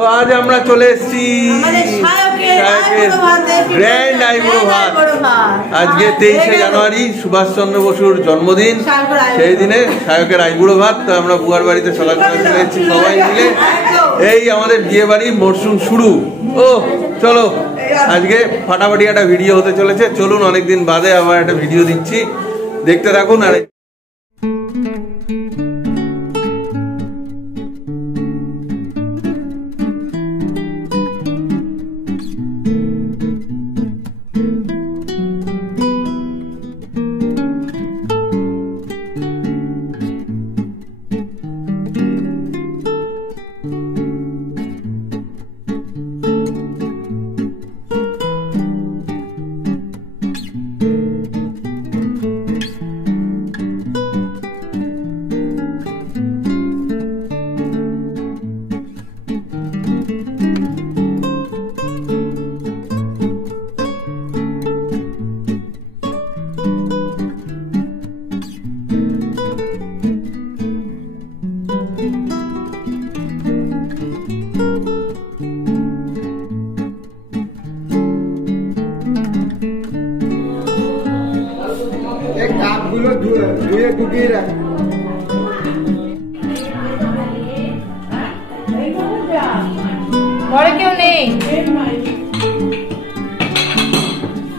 আজ আমরা চলে এসেছি গ্র্যান্ড আইবুড়ো ভাত। আজকে 23শে জানুয়ারি সুভাষচন্দ্র বসুর জন্মদিন, সেই দিনে সায়কের আইবুড়ো ভাত। তো আমরা বুয়ার বাড়িতে সকাল সকাল চলে এসেছি সবাই মিলে। এই আমাদের বিয়ে বাড়ির মরশুম শুরু। ও চলো, আজকে ফাটাফাটি একটা ভিডিও হতে চলেছে। চলুন, অনেকদিন বাদে আবার একটা ভিডিও দিচ্ছি, দেখতে থাকুন। আর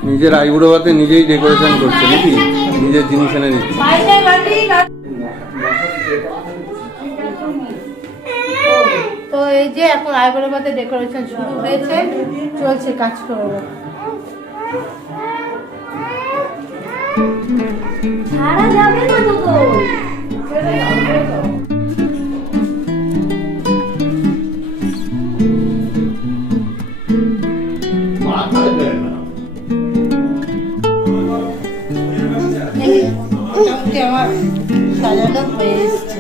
নিজের আইবুড়ো ভাতে নিজেই ডেকোরেশন করছে নাকি, নিজের জিনিস এনে দিচ্ছে। তো এই যে এখন আইবুড়ো ভাতে ডেকোরেশন শুরু হয়েছে, চলছে কাজ করব। সারা যাবে না তো তো আমার সাজানো হয়ে এসছে।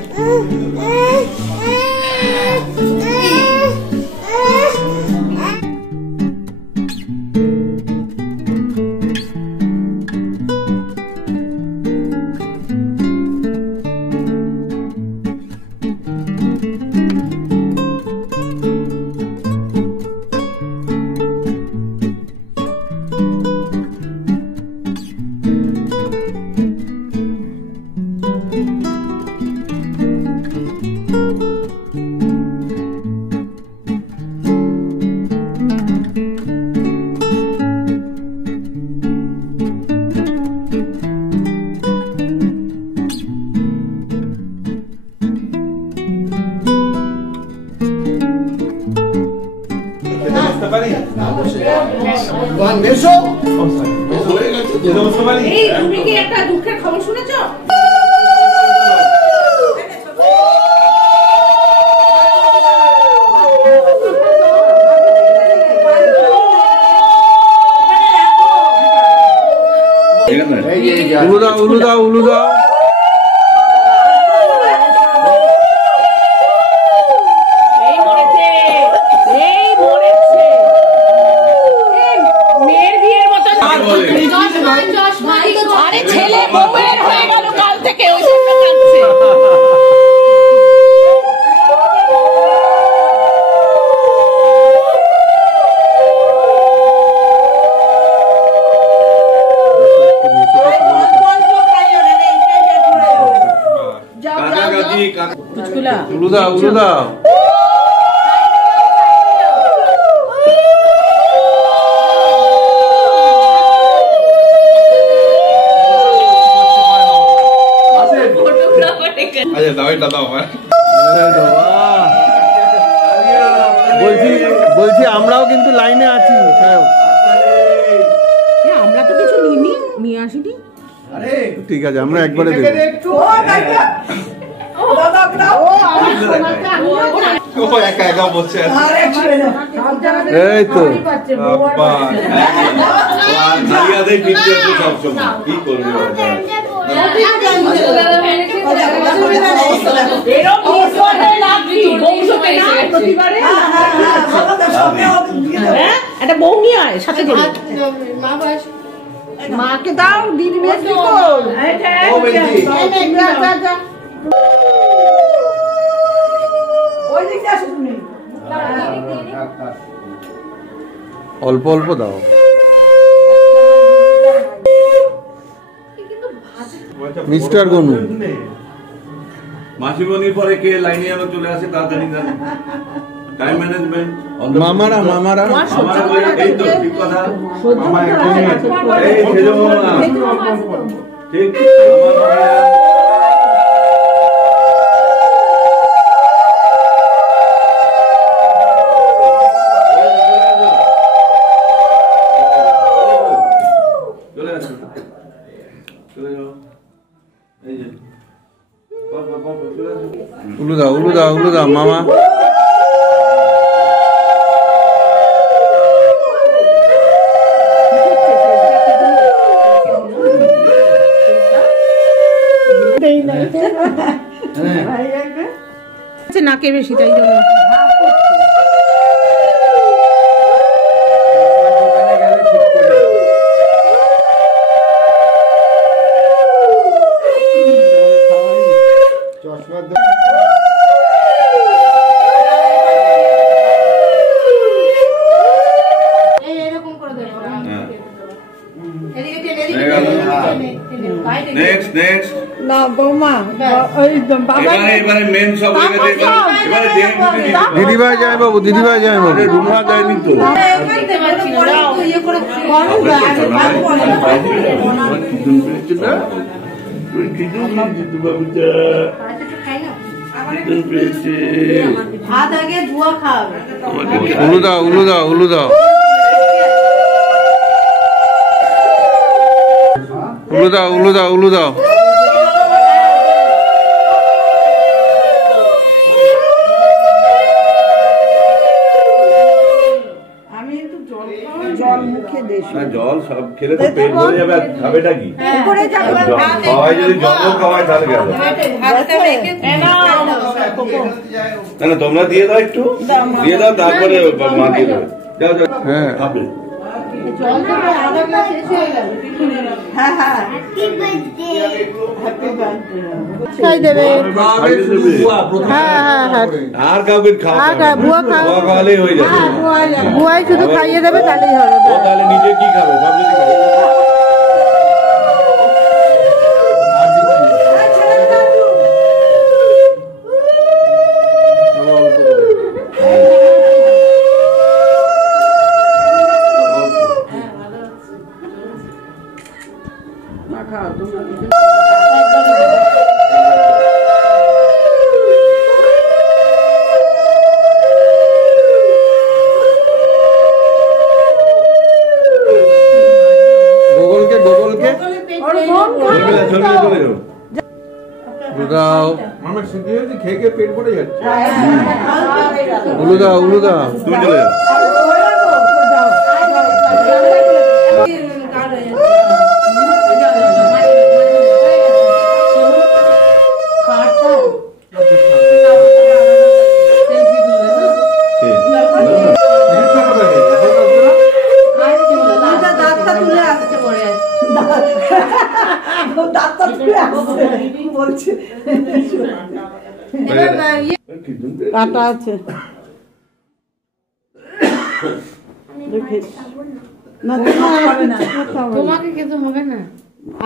তুমি কি একটা দুঃখের খবর শুনেছ? উলুদা উলুদা বলছি আমরাও কিন্তু লাইনে আছি। আমরা তো কিছু নিয়ে আসিনি। ঠিক আছে, আমরা একবারে দেবো। এই তো একটা বউ নিয়ে আয় সাথে করে। মাকে দাও, দিদি মেয়ে ওই দিকে আসো তুমি। অল্প অল্প দাও। মিস্টার গনু মাসিমণির পরে কে লাইনে আবার চলে আসে তাড়াতাড়ি টাইম ম্যানেজমেন্ট মামারা মামারা এই তো ঠিক কথা এই সেজো ঠিক চলে আসো চলে যাও এই যে উলুদা উলুদা উলুদা মামা নাকে বেশি তাই জন্য নেক্সট নেক্সট না বৌমা ওই বাবা এবারে মেন সব হয়ে গেছে এবারে দিদিভাই যায় বাবু দিদিভাই যায় বাবু রুমা যায়নি তো উলুদা উলুদা উলুদা উলুদা উলুদা উলুদা জল সব খেলে তো পেট ভরে যাবে আর খাবেটা কি সবাই যদি জল খাওয়ায় তাহলে গেল না না তোমরা দিয়ে দাও একটু দিয়ে দাও তারপরে মা দিয়ে দেবে যাও যাও হ্যাঁ খাবে আর কাউকে খাওয়ালেই হয়ে যাবে বুয়াই শুধু খাইয়ে দেবে তাহলেই হবে ও তাহলে নিজে কি খাবে সব যদি খাবে খেয়ে পেট ভরে যাচ্ছে উলুদা উলুদা তুমি চলে যাও কাটা আছে তোমাকে খেতে হবে না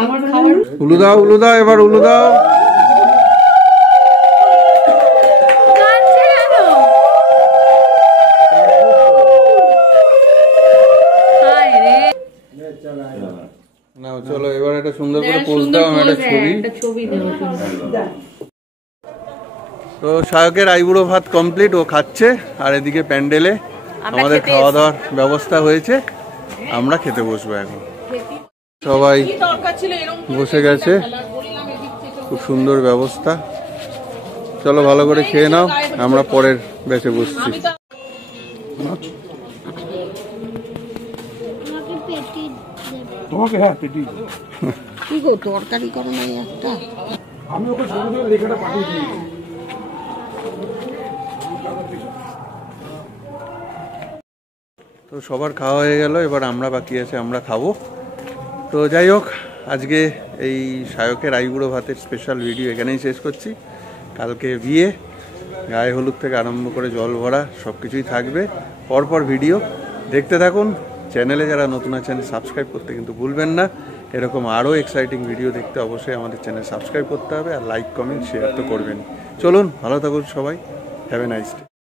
আমার খাবার উলুদা উলুদা এবার উলুদা না চলো এবার একটা সুন্দর করে পোজ দাও আমি একটা ছবি তো সায়কের আইবুড়ো ভাত কমপ্লিট ও খাচ্ছে আর এদিকে প্যান্ডেলে আমাদের খাওয়া দাওয়ার ব্যবস্থা হয়েছে আমরা খেতে বসবো এখন সবাই বসে গেছে খুব সুন্দর ব্যবস্থা চলো ভালো করে খেয়ে নাও আমরা পরের ব্যাচে বসছি তোমাকে হ্যাঁ পেটি কি গো তরকারি করো না একটা আমি ওকে সবুজ লেখাটা পাঠিয়ে দিই তো সবার খাওয়া হয়ে গেল এবার আমরা বাকি আছে আমরা খাবো তো যাই হোক আজকে এই সায়কের আইবুড়ো ভাতের স্পেশাল ভিডিও এখানেই শেষ করছি কালকে বিয়ে গায়ে হলুদ থেকে আরম্ভ করে জল ভরা সব কিছুই থাকবে, পরপর ভিডিও দেখতে থাকুন। চ্যানেলে যারা নতুন আছেন সাবস্ক্রাইব করতে কিন্তু ভুলবেন না। এরকম আরও এক্সাইটিং ভিডিও দেখতে অবশ্যই আমাদের চ্যানেল সাবস্ক্রাইব করতে হবে, আর লাইক কমেন্ট শেয়ার তো করবেন। চলুন, ভালো থাকুন সবাই, হ্যাভ এ নাইস ডে।